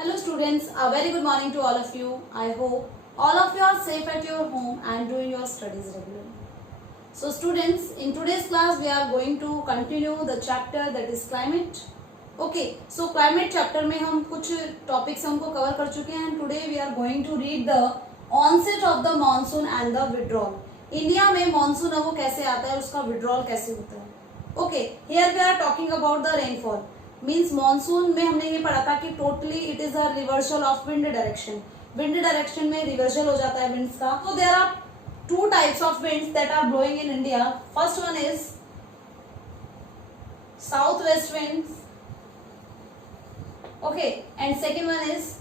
Hello students, a very good morning to all of you. I hope all of you are safe at your home and doing your studies regularly. So students, in today's class we are going to continue the chapter that is climate. Okay, so climate chapter में हम कुछ topics हमको cover कर चुके हैं and today we are going to read the onset of the monsoon and the withdrawal. India में monsoon है वो कैसे आता है, उसका withdrawal कैसे होता है. Okay, here we are talking about the rainfall. Means monsoon में हमने ये पढ़ा था कि totally it is a reversal of wind direction. Wind direction में रिवर्सल हो जाता है विंड्स का. तो there are two types of winds that are blowing in India. First one is south west winds, okay, and second one is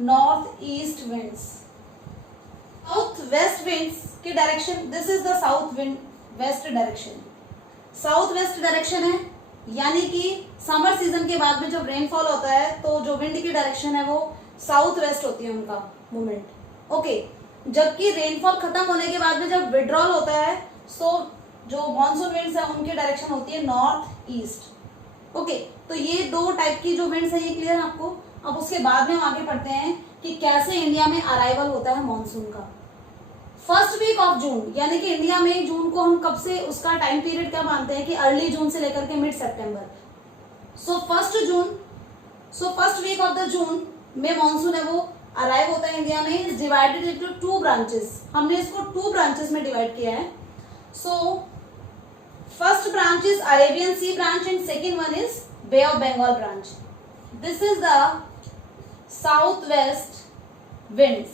north east winds. South west winds की direction, this is the south wind west direction. South west direction है यानी कि summer season के बाद में जब rainfall होता है तो जो विंड की डायरेक्शन है वो साउथ वेस्ट होती है उनका मूवमेंट. ओके, जबकि रेनफॉल खत्म होने के बाद में जब विड्रॉल होता है सो जो मॉनसून विंड्स है उनकी डायरेक्शन होती है नॉर्थ ईस्ट. ओके, तो ये दो टाइप की जो विंड्स है ये क्लियर है आपको. अब उसके बाद में हम आगे पढ़ते हैं कि कैसे इंडिया में अराइवल होता है मॉनसून का. फर्स्ट वीक ऑफ जून, यानी कि इंडिया में जून को हम कब से, उसका टाइम पीरियड क्या मानते हैं कि अर्ली जून से लेकर के मिड सितंबर. So first week of the June में मॉनसून है वो अराइव होता है इंडिया में. Is divided into two branches. हमने इसको टू ब्रांचेस में डिवाइड किया है. So first branch is Arabian sea branch and second one is bay of Bengal branch. This is the south west winds.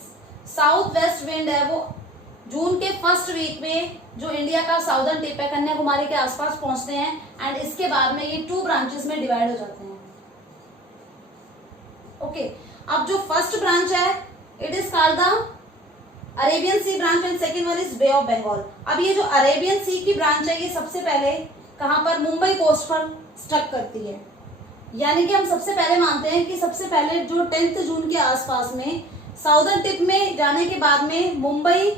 South west wind है वो जून के first week में जो इंडिया का साउदर्न टिप है कन्याकुमारी के आसपास पहुंचते हैं एंड इसके बाद में ये टू ब्रांचेस में डिवाइड हो जाते हैं. ओके, अब जो फर्स्ट ब्रांच है it is called the Arabian sea branch and second one is bay of Bengal. अब ये जो अरेबियन सी की ब्रांच है ये सबसे पहले कहां पर, मुंबई कोस्ट पर स्टक करती है. यानी कि हम सबसे पहले मानते हैं कि सबसे पहले जो 10 जून के आसपास में साउदर्न टिप में जाने के बाद में मुंबई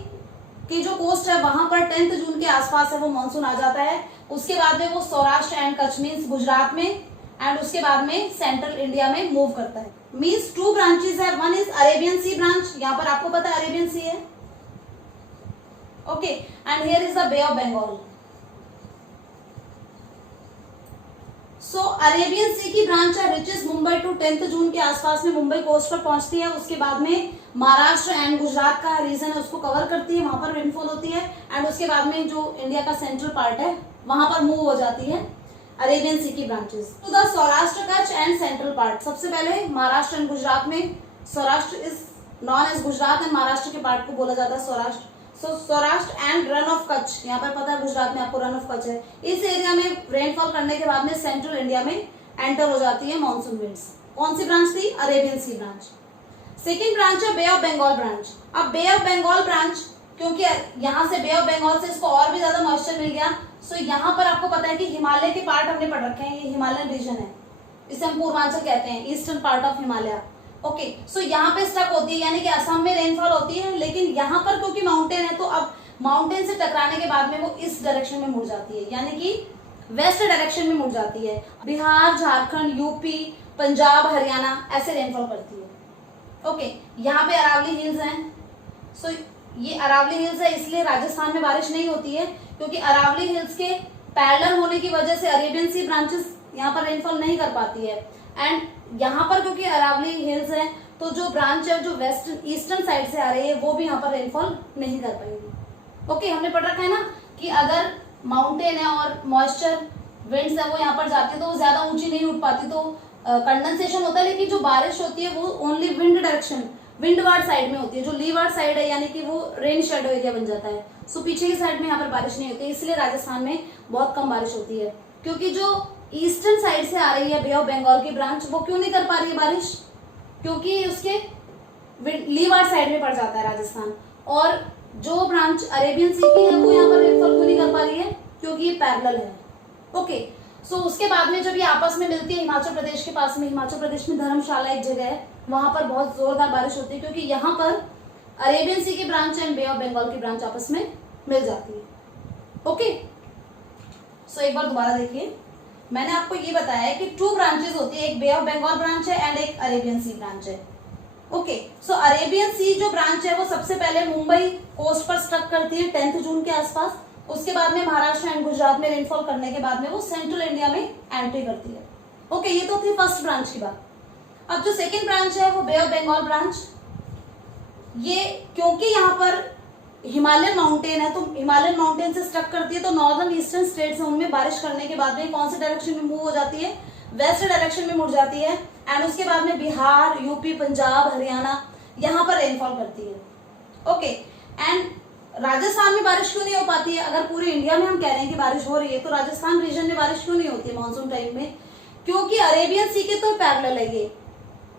की जो कोस्ट है वहां पर 10 जून के आसपास है वो मानसून आ जाता है. उसके बाद में वो सौराष्ट्र एंड कच्छ मीन्स गुजरात में एंड उसके बाद में सेंट्रल इंडिया में मूव करता है. मीन्स टू ब्रांचेस है. One is Arabian sea branch, यहाँ पर आपको पता है अरेबियन सी है. Okay, and here is the bay of Bengal. So Arabian sea की ब्रांच है which is Mumbai to 10 June के आसपास में मुंबई कोस्ट पर पहुंचती है. उसके बाद में महाराष्ट्र एंड गुजरात का रीजन है उसको कवर करती है, वहां पर रेनफॉल होती है एंड उसके बाद में जो इंडिया का सेंट्रल पार्ट है वहां पर मूव हो जाती है अरेबियन सी की branches to the Saurashtra Kutch and central part. सबसे पहले महाराष्ट्र एंड गुजरात में, Saurashtra is known as Gujarat and Maharashtra के पार्ट को बोला जाता है Saurashtra. So Saurashtra and Rann of Kutch, यहाँ पर पता है गुजरात में आपको रन ऑफ कच्छ है. इस एरिया में रेनफॉल करने के बाद में सेंट्रल इंडिया में एंटर हो जाती है मानसून विंड्स. कौन सी ब्रांच थी? Arabian sea branch. Second branch है बे ऑफ बंगाल ब्रांच. अब बे ऑफ बंगाल ब्रांच क्योंकि यहाँ से बे ऑफ बंगाल से इसको और भी ज्यादा मॉइस्चर मिल गया. सो यहाँ पर आपको पता है कि हिमालय के पार्ट हमने पढ़ रखे हैं, ये हिमालयन रीजन है, इसे हम पूर्वांचल कहते हैं, eastern part of Himalaya. Okay, so यहाँ पे स्टक होती है यानी कि असम में रेनफॉल होती है, लेकिन यहाँ पर क्योंकि माउंटेन है तो अब माउंटेन से टकराने के बाद में वो इस डायरेक्शन में मुड़ जाती है यानी कि वेस्ट डायरेक्शन में मुड़ जाती है. बिहार, झारखंड, यूपी, पंजाब, हरियाणा ऐसे रेनफॉल करती है. ओके, यहाँ पे अरावली हिल्स हैं. सो ये अरावली हिल्स है इसलिए राजस्थान में बारिश नहीं होती है क्योंकि अरावली हिल्स के पैरेलल होने की वजह से अरेबियन सी ब्रांचेस यहाँ पर रेनफॉल नहीं कर पाती है. एंड यहाँ पर क्योंकि अरावली हिल्स है तो जो ब्रांच है जो वेस्ट ईस्टर्न साइड से आ रही है वो भी यहाँ पर रेनफॉल नहीं कर पाएगी. ओके, हमने पढ़ रखा है ना कि अगर माउंटेन है और मॉइस्चर विंड्स है वो यहाँ पर जाती है तो वो ज्यादा ऊंची नहीं उठ पाती तो कंडेंसेशन होता है, लेकिन जो बारिश होती है वो only wind direction, windward side में होती है. जो लीवार्ड साइड है यानी कि वो रेन शेडो एरिया बन जाता है. सो पीछे की साइड में यहाँ पर बारिश नहीं होती, इसलिए राजस्थान में बहुत कम बारिश होती है. क्योंकि जो ईस्टर्न साइड से आ रही है बे ऑफ बंगाल की ब्रांच वो क्यों नहीं कर पा रही है बारिश, क्योंकि उसके लीवार्ड साइड में पड़ जाता है राजस्थान. और जो ब्रांच अरेबियन सी की है वो यहाँ पर रेनफॉल क्यों नहीं कर पा रही है, क्योंकि ये पैरेलल है. ओके, सो उसके बाद में जब ये आपस में मिलती है हिमाचल प्रदेश के पास में, हिमाचल प्रदेश में धर्मशाला एक जगह है, वहां पर बहुत जोरदार बारिश होती है क्योंकि यहाँ पर अरेबियन सी की branch and bay of Bengal की ब्रांच आपस में मिल जाती है. ओके, सो एक बार दोबारा देखिए. मैंने आपको ये बताया है कि 2 ब्रांचेस होती है, एक बे ऑफ बंगाल ब्रांच है एंड एक अरेबियन सी ब्रांच है। ओके, सो अरेबियन सी जो ब्रांच है वो सबसे पहले मुंबई कोस्ट पर स्ट्रक करती है 10 जून के आसपास। उसके बाद में महाराष्ट्र एंड गुजरात में रेनफॉल करने के बाद में वो सेंट्रल इंडिया में एंट्री करती है। ओके, ये तो थी फर्स्ट ब्रांच की बात। अब जो सेकेंड ब्रांच है वो बे ऑफ बंगाल ब्रांच, ये क्योंकि यहाँ पर हिमालयन माउंटेन है तो हिमालयन माउंटेन से स्ट्रक करती है, तो नॉर्दर्न ईस्टर्न स्टेट्स है उनमें बारिश करने के बाद में कौन से डायरेक्शन में मूव हो जाती है, वेस्ट डायरेक्शन में मुड़ जाती है एंड उसके बाद में बिहार, यूपी, पंजाब, हरियाणा यहाँ पर रेनफॉल करती है। ओके, एंड राजस्थान में बारिश क्यों नहीं हो पाती है? अगर पूरे इंडिया में हम कह रहे हैं कि बारिश हो रही है तो राजस्थान रीजन में बारिश क्यों नहीं होती है मानसून टाइम में? क्योंकि अरेबियन सी के तो पैरेलल है ये।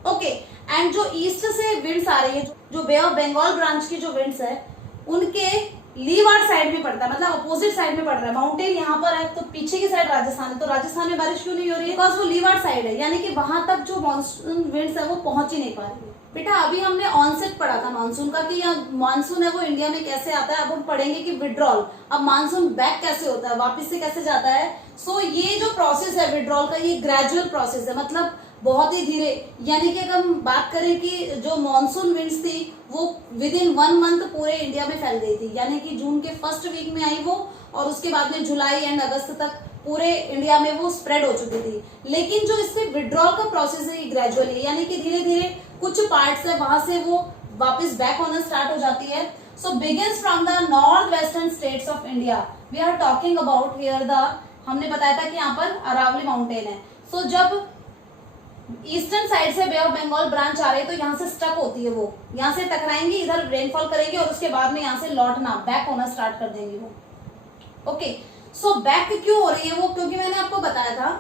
ओके, एंड जो ईस्ट से विंड्स आ रही है, जो बे ऑफ बंगाल ब्रांच की जो विंड्स है उनके लीवार्ड साइड में पड़ता है, मतलब अपोजिट साइड में पड़ रहा है। माउंटेन यहाँ पर है तो पीछे की साइड राजस्थान है, तो राजस्थान में बारिश क्यों नहीं हो रही है? बिकॉज वो लीवार्ड साइड है, यानी कि वहां तक जो मानसून विंड्स है वो पहुंच ही नहीं पा रही है। बेटा अभी हमने ऑनसेट पढ़ा था मानसून का कि यहाँ मानसून है वो इंडिया में कैसे आता है। अब हम पढ़ेंगे कि विड्रॉल, अब मानसून बैक कैसे होता है, वापस से कैसे जाता है। सो ये जो प्रोसेस है विड्रॉल का, ये ग्रेजुअल प्रोसेस है, मतलब बहुत ही धीरे। यानी कि अगर हम बात करें कि जो मॉनसून विंड्स थी वो विद इन 1 मंथ पूरे इंडिया में फैल गई थी, यानी कि जून के फर्स्ट वीक में आई वो और उसके बाद में जुलाई एंड अगस्त तक पूरे इंडिया में वो स्प्रेड हो चुकी थी। लेकिन जो इससे विड्रॉल का प्रोसेस है ये ग्रेजुअली, यानी कि धीरे धीरे कुछ पार्ट्स है वहां से वो वापस बैक होना स्टार्ट हो जाती है। So begins from the north western states of India. We are talking about here the, हमने बताया था कि यहाँ पर अरावली माउंटेन है। सो जब ईस्टर्न साइड से बे ऑफ बंगाल ब्रांच आ रही है तो यहाँ से स्टक होती है, वो यहाँ से टकराएंगी, इधर रेनफॉल करेंगी और उसके बाद में यहाँ से लौटना बैक होना स्टार्ट कर देंगी वो। ओके, सो बैक क्यों हो रही है वो? क्योंकि मैंने आपको बताया था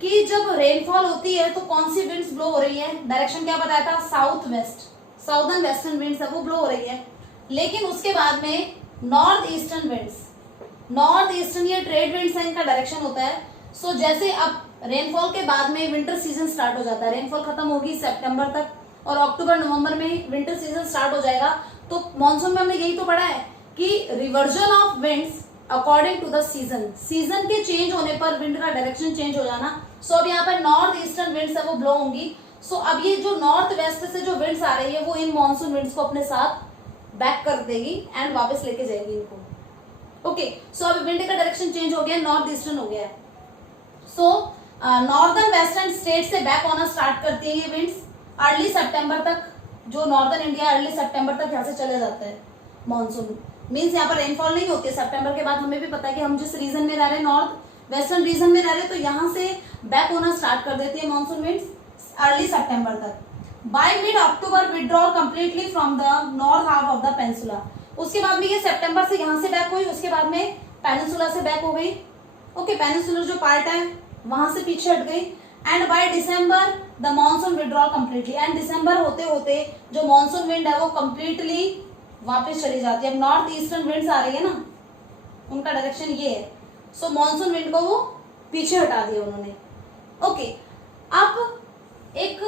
कि जब रेनफॉल होती है तो कौन सी विंड्स ब्लो हो रही है, डायरेक्शन क्या बताया था, south west, southern western winds है वो ब्लो हो रही है। लेकिन उसके बाद में north eastern winds, north eastern ये ट्रेड विंड्स है, इनका डायरेक्शन होता है। सो जैसे अब रेनफॉल के बाद में विंटर सीजन स्टार्ट हो जाता है, रेनफॉल खत्म होगी सितंबर तक और अक्टूबर नवंबर में विंटर सीजन स्टार्ट हो जाएगा। तो मॉनसून में हमने यही तो पढ़ा है कि reversion of winds according to the season, season के चेंज होने पर विंड का डायरेक्शन चेंज हो जाना। सो अब यहाँ पर नॉर्थ ईस्टर्न विंड्स है वो ब्लो होंगी। सो अब ये जो नॉर्थ वेस्ट से जो विंड्स आ रही है वो इन मॉनसून विंड्स को अपने साथ बैक कर देगी एंड वापस लेके जाएगी इनको। ओके, सो अब विंड का डायरेक्शन चेंज हो गया, नॉर्थ ईस्टर्न हो गया है। सो नॉर्दर्न वेस्टर्न स्टेट से बैक होना स्टार्ट करती है ये विंड्स अर्ली सितंबर तक। जो नॉर्दर्न इंडिया अर्ली सितंबर तक यहाँ से चले जाता है मॉनसून, मीन्स यहाँ पर रेनफॉल नहीं होती है सितंबर के बाद। हमें भी पता है कि हम जिस रीजन में रह रहे हैं नॉर्थ वेस्टर्न रीजन में रह रहे हैं, तो यहाँ से बैक होना स्टार्ट कर देती है मॉनसून विंड्स अर्ली सितंबर तक। By mid October withdrawal completely from the north half of the peninsula. उसके बाद में ये सितंबर से यहाँ से बैक हुई, उसके बाद में पेनिनसुला से बैक हो गई। ओके, पेनिनसुलर जो पार्ट है वहां से पीछे हट गई and by December the monsoon withdrawal completely. And December होते होते जो मॉनसून विंड है वो कंप्लीटली वापस चली जाती है। अब नॉर्थ ईस्टर्न विंड्स आ रही है ना, उनका डायरेक्शन ये है। सो मॉनसून विंड को वो पीछे हटा दिया उन्होंने। ओके, अब एक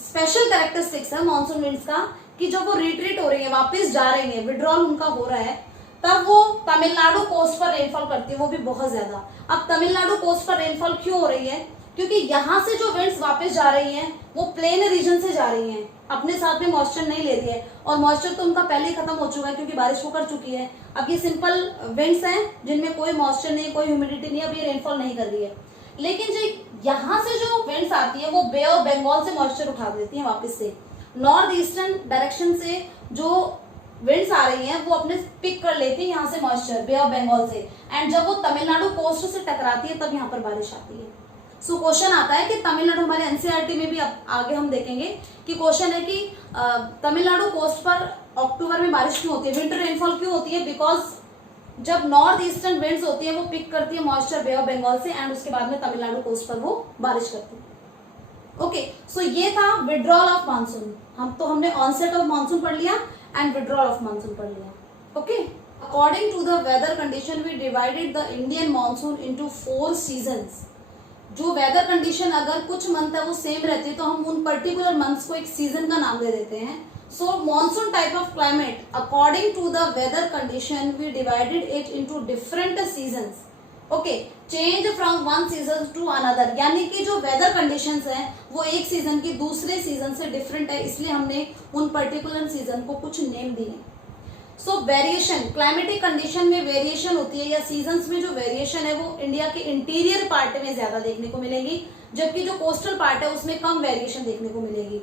स्पेशल कैरेक्टरिस्टिक्स है मॉनसून विंड्स का कि जब वो रिट्रीट हो रही है, वापस जा रही है, विड्रॉल उनका हो रहा है, तब वो तमिलनाडु कोस्ट पर रेनफॉल करती है, वो भी बहुत ज्यादा। अब तमिलनाडु कोस्ट पर रेनफॉल क्यों हो रही है? क्योंकि यहाँ से जो विंड्स वापस जा रही हैं वो प्लेन रीजन से जा रही हैं, अपने साथ में मॉइस्चर नहीं ले रही है, और मॉइस्चर तो उनका पहले ही खत्म हो चुका है क्योंकि बारिश वो कर चुकी है। अब ये सिंपल विंड्स हैं जिनमें कोई मॉइस्चर नहीं, कोई ह्यूमिडिटी नहीं, अब ये रेनफॉल नहीं कर रही है। लेकिन जो यहाँ से जो विंड्स आती है वो बे ऑफ बंगाल से मॉइस्चर उठा देती है वापस से। नॉर्थ ईस्टर्न डायरेक्शन से जो विंड्स आ रही हैं वो अपने पिक कर लेती है यहाँ से मॉइस्चर बे ऑफ बंगाल से, एंड जब वो तमिलनाडु कोस्ट से टकराती है तब यहाँ पर बारिश आती है। सो क्वेश्चन आता है कि तमिलनाडु, हमारे एनसीईआरटी में भी आगे हम देखेंगे कि क्वेश्चन है कि तमिलनाडु कोस्ट पर अक्टूबर में बारिश क्यों होती है, विंटर रेनफॉल क्यों होती है? बिकॉज जब नॉर्थ ईस्टर्न विंड्स होती है वो पिक करती है मॉइस्चर बे ऑफ बंगाल से एंड उसके बाद में तमिलनाडु कोस्ट पर वो बारिश करती है। ओके, सो ये था विड्रॉल ऑफ मानसून। हमने ऑनसेट ऑफ मानसून पढ़ लिया एंड विड्रॉल ऑफ मानसून पढ़ लिया। Okay, according to the weather condition we divided the Indian monsoon into 4 seasons. जो वेदर कंडीशन अगर कुछ मंथ है वो सेम रहती है तो हम उन पर्टिकुलर मंथ्स को एक सीजन का नाम दे देते हैं। So monsoon type of climate according to the weather condition we divided it into different seasons. Okay, change from one season to another, यानी कि जो वेदर कंडीशंस हैं वो एक सीजन की दूसरे सीजन से डिफरेंट है, इसलिए हमने उन पर्टिकुलर सीजन को कुछ नेम दिए। सो वेरिएशन, क्लाइमेटिक कंडीशन में वेरिएशन होती है या सीजन्स में जो वेरिएशन है वो इंडिया के इंटीरियर पार्ट में ज्यादा देखने को मिलेगी, जबकि जो कोस्टल पार्ट है उसमें कम वेरिएशन देखने को मिलेगी।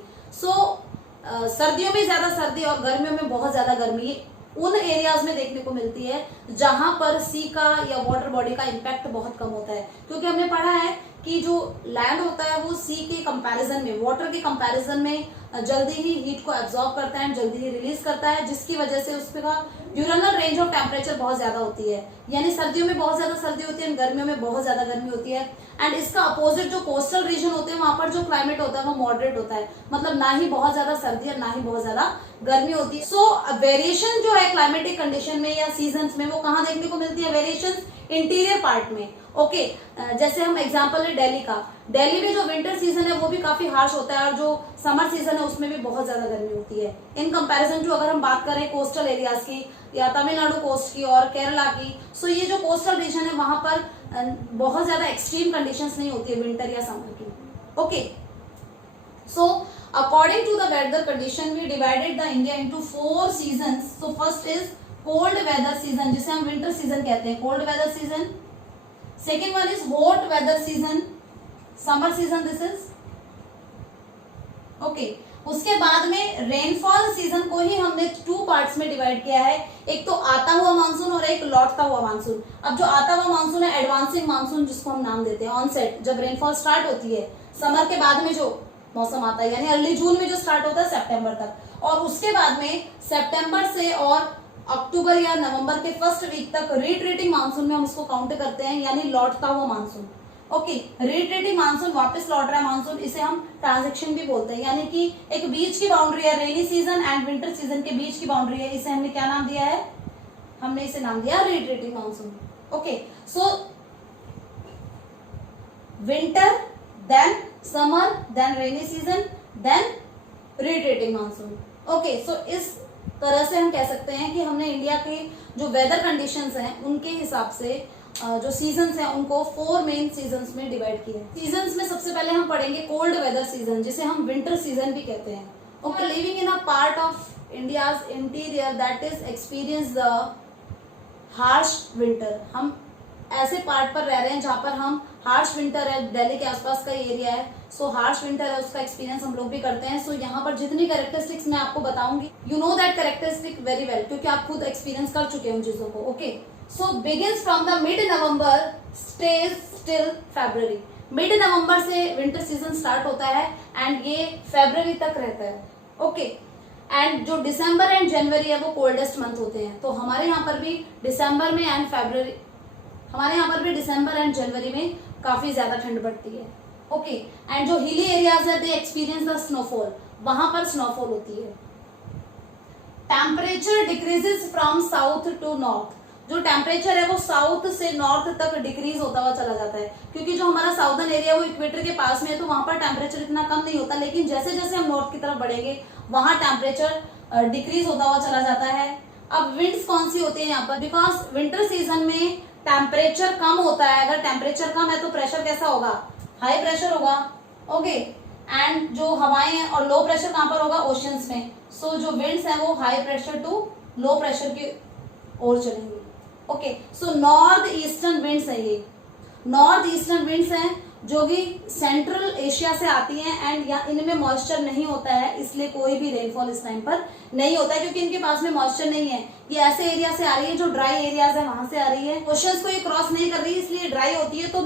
सर्दियों में ज्यादा सर्दी और गर्मियों में बहुत ज्यादा गर्मी उन एरियाज में देखने को मिलती है जहां पर सी का या वाटर बॉडी का इम्पैक्ट बहुत कम होता है, क्योंकि हमने पढ़ा है कि जो लैंड होता है वो सी के कंपैरिजन में, वाटर के कंपैरिजन में जल्दी ही हीट को एब्जॉर्ब करता है, जल्दी ही रिलीज करता है, जिसकी वजह से उसका ड्यूरेबल रेंज ऑफ टेम्परेचर बहुत ज्यादा होती है, यानी सर्दियों में बहुत ज्यादा सर्दी होती है, गर्मियों में बहुत ज्यादा गर्मी होती है। एंड इसका अपोजिट जो कोस्टल रीजन होते हैं वहां पर जो क्लाइमेट होता है वो मॉडरेट होता है, मतलब ना ही बहुत ज्यादा सर्दी और ना ही बहुत ज्यादा गर्मी होती है। सो वेरिएशन जो है क्लाइमेटिक कंडीशन में या सीजन्स में वो कहाँ देखने को मिलती है? वेरिएशन इंटीरियर पार्ट में। ओके, जैसे हम एग्जांपल है दिल्ली का, दिल्ली में जो विंटर सीजन है वो भी काफी हार्श होता है और जो समर सीजन है उसमें भी बहुत ज्यादा गर्मी होती है। इन कंपैरिजन जो अगर हम बात करें कोस्टल एरियाज की या तमिलनाडु कोस्ट की और केरला की, सो ये जो कोस्टल रीजन है वहां पर बहुत ज्यादा एक्सट्रीम कंडीशंस नहीं होती है विंटर या समर की। Okay, so according to the weather condition we divided the India into 4 seasons. So first is cold weather season, जिसे हम विंटर सीजन कहते हैं, cold weather season. Second one is hot weather season, summer season this is. Okay, उसके बाद में rainfall season को ही हमने 2 parts में डिवाइड किया है, एक तो आता हुआ मानसून और एक लौटता हुआ मानसून। अब जो आता हुआ मानसून है एडवांसिंग मानसून जिसको हम नाम देते हैं, ऑनसेट, जब रेनफॉल स्टार्ट होती है समर के बाद में जो मौसम आता है, यानी अर्ली जून में जो स्टार्ट होता है सितंबर तक, और उसके बाद में सितंबर से और अक्टूबर या नवंबर के फर्स्ट वीक तक रिट्रीटिंग मानसून में हम उसको काउंट करते हैं, यानी लौटता हुआ मानसून। ओके, रिट्रीटिंग मानसून, वापस लौट रहा है मानसून, इसे हम ट्रांजिशन भी बोलते हैं, यानी कि एक बीच की बाउंड्री है, rainy season and winter season के बीच की बाउंड्री है, इसे हमने क्या नाम दिया है? हमने इसे नाम दिया retreating monsoon. Okay, so winter, then summer, then rainy season, then retreating monsoon. Okay, so इस तरह से हम कह सकते हैं कि हमने इंडिया के जो वेदर कंडीशंस हैं उनके हिसाब से जो सीजन्स हैं उनको 4 मेन सीजन्स में डिवाइड किया है। सीजन्स में सबसे पहले हम पढ़ेंगे कोल्ड वेदर सीजन, जिसे हम विंटर सीजन भी कहते हैं। Okay, living in a part of India's interior that is experience the harsh winter. हम ऐसे पार्ट पर रह रहे हैं जहां पर हम हार्श विंटर है, दिल्ली के आसपास का एरिया है, सो हार्श विंटर है, उसका एक्सपीरियंस हम लोग भी करते हैं। सो यहाँ पर जितनी कैरेक्टरिस्टिक्स मैं आपको बताऊंगी, you know that characteristic very well, क्योंकि आप खुद एक्सपीरियंस कर चुके हैं उन चीजों को। Okay, so begins from the mid November stage till February. Mid नवंबर से विंटर सीजन स्टार्ट होता है एंड ये फरवरी तक रहता है। ओके, एंड जो दिसंबर एंड जनवरी है वो कोल्डेस्ट मंथ होते हैं, तो हमारे यहाँ पर भी दिसंबर में एंड फरवरी, हमारे यहाँ पर भी दिसंबर एंड जनवरी में काफी ज्यादा ठंड पड़ती है। ओके, एंड जो हिली एरियाज है दे एक्सपीरियंस द स्नोफॉल, वहां पर स्नोफॉल होती है। Temperature decreases from south to north. जो टेम्परेचर है वो साउथ से नॉर्थ तक डिक्रीज होता हुआ चला जाता है, क्योंकि जो हमारा साउदर्न एरिया वो इक्वेटर के पास में है, तो वहां पर टेम्परेचर इतना कम नहीं होता, लेकिन जैसे जैसे हम नॉर्थ की तरफ बढ़ेंगे वहां टेम्परेचर डिक्रीज होता हुआ चला जाता है। अब विंड्स कौन सी होती है यहाँ पर? बिकॉज विंटर सीजन में टेम्परेचर कम होता है, अगर टेम्परेचर कम है तो प्रेशर कैसा होगा? हाई प्रेशर होगा। ओके, एंड जो हवाएं हैं और लो प्रेशर कहां पर होगा? ओशंस में। सो जो विंड्स हैं वो high pressure to low pressure की ओर चलेंगे। Okay, so north eastern winds है, ये नॉर्थ ईस्टर्न विंड्स हैं जो कि सेंट्रल एशिया से आती हैं एंड इनमें मॉइस्चर नहीं होता है, इसलिए कोई भी रेनफॉल इस टाइम पर नहीं होता है, क्योंकि इनके पास में मॉइस्चर नहीं है। ये ऐसे एरिया से आ रही है जो ड्राई एरियाज है वहां से आ रही है, ओशंस को ये क्रॉस नहीं कर रही है, इसलिए ड्राई होती है। तो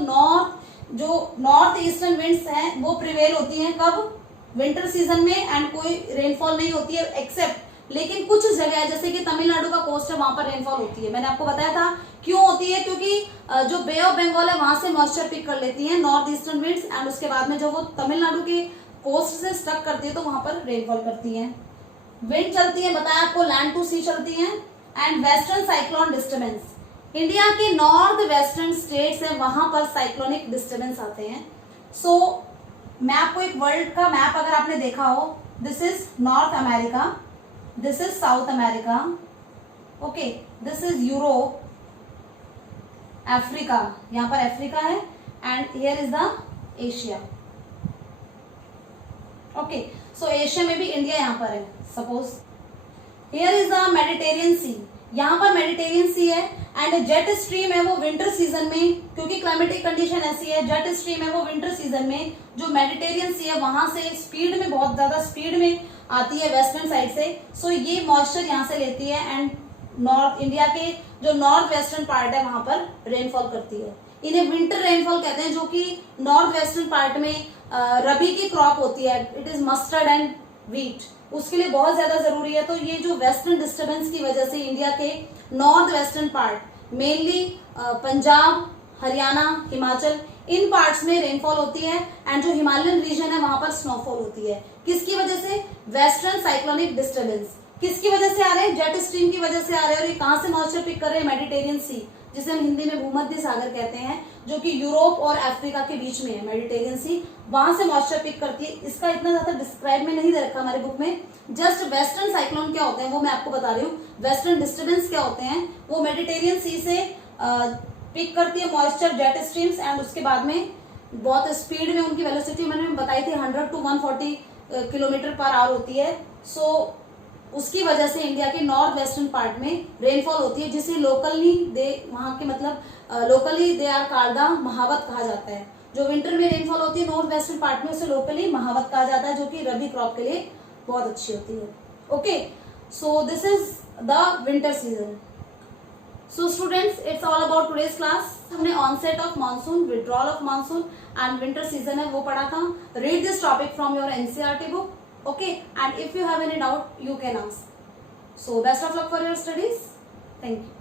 नॉर्थ ईस्टर्न विंड्स हैं वो प्रिवेल होती हैं कब? विंटर सीजन में, एंड कोई रेनफॉल नहीं होती है एक्सेप्ट, लेकिन कुछ जगह जैसे कि तमिलनाडु का कोस्ट है वहां पर रेनफॉल होती है। मैंने आपको बताया था क्यों होती है, क्योंकि जो बे ऑफ बंगाल है वहां से मॉइस्चर पिक कर लेती है नॉर्थ ईस्टर्न विंड्स, एंड उसके बाद में जब वो तमिलनाडु के कोस्ट से स्टक करती है तो वहां पर रेनफॉल करती है। विंड चलती है, बताया आपको, लैंड टू सी चलती है। And western cyclone disturbance, India के नॉर्थ वेस्टर्न स्टेट्स है वहां पर साइक्लोनिक डिस्टर्बेंस आते हैं। सो मैं आपको एक वर्ल्ड का मैप अगर आपने देखा हो, this is north America, this is south America, okay, this is Europe Africa, यहाँ पर अफ्रीका है and here is the Asia. Okay, so Asia में भी इंडिया यहाँ पर है। Suppose here is the Mediterranean sea, यहाँ पर मेडिटेरियन सी है एंड जेट स्ट्रीम है वो विंटर सीजन में, क्योंकि क्लाइमेटिक कंडीशन ऐसी है, जेट स्ट्रीम है वो विंटर सीजन में जो मेडिटेरियन सी है वहां से स्पीड में, बहुत ज्यादा स्पीड में आती है वेस्टर्न साइड से। सो ये मॉइस्चर यहाँ से लेती है एंड नॉर्थ इंडिया के जो नॉर्थ वेस्टर्न पार्ट है वहां पर रेनफॉल करती है। इन्हें विंटर रेनफॉल कहते हैं, जो कि नॉर्थ वेस्टर्न पार्ट में रबी की क्रॉप होती है, it is mustard and wheat, उसके लिए बहुत ज्यादा जरूरी है। तो ये जो वेस्टर्न डिस्टर्बेंस की वजह से इंडिया के north western part mainly Punjab, Haryana, Himachal, इन पार्ट्स में रेनफॉल होती है एंड जो हिमालयन रीजन है वहां पर स्नोफॉल होती है। किसकी वजह से? Western cyclonic disturbance. किसकी वजह से आ रहे हैं? जेट स्ट्रीम की वजह से आ रहे हैं। और ये कहां से मॉइस्चर पिक कर रहे हैं? मेडिटेरियन सी, जिसे हम हिंदी में भूमध्य सागर कहते हैं, जो कि यूरोप और अफ्रीका के बीच में है। मेडिटेरियन सी वहां से मॉइस्चर पिक करती है। इसका इतना ज्यादा डिस्क्राइब में नहीं दे रखा हमारे बुक में, जस्ट वेस्टर्न साइक्लोन क्या होते हैं वो मैं आपको बता रही हूँ। वेस्टर्न डिस्टर्बेंस क्या होते हैं, वो मेडिटेरियन सी से पिक करती है मॉइस्चर, जेट स्ट्रीम्स, एंड उसके बाद में बहुत स्पीड में उनकी वेलोसिटी मैंने बताई थी 100 to 140 किलोमीटर पर आवर होती है। सो उसकी वजह से इंडिया के नॉर्थ वेस्टर्न पार्ट में रेनफॉल होती है, जिसे लोकली दे वहां के मतलब locally they are called the mahawat कहा जाता है। जो विंटर में रेनफॉल होती है नॉर्थ वेस्टर्न पार्ट में, उसे लोकली महावत कहा जाता है, जो कि रबी क्रॉप के लिए बहुत अच्छी होती है। Okay, so this is the winter season. So students, it's all about today's class. हमने onset of monsoon, withdrawal of monsoon and winter season है वो पढ़ा था। Read this topic from your NCERT book. Okay, and if you have any doubt you can ask. So best of luck for your studies. Thank you.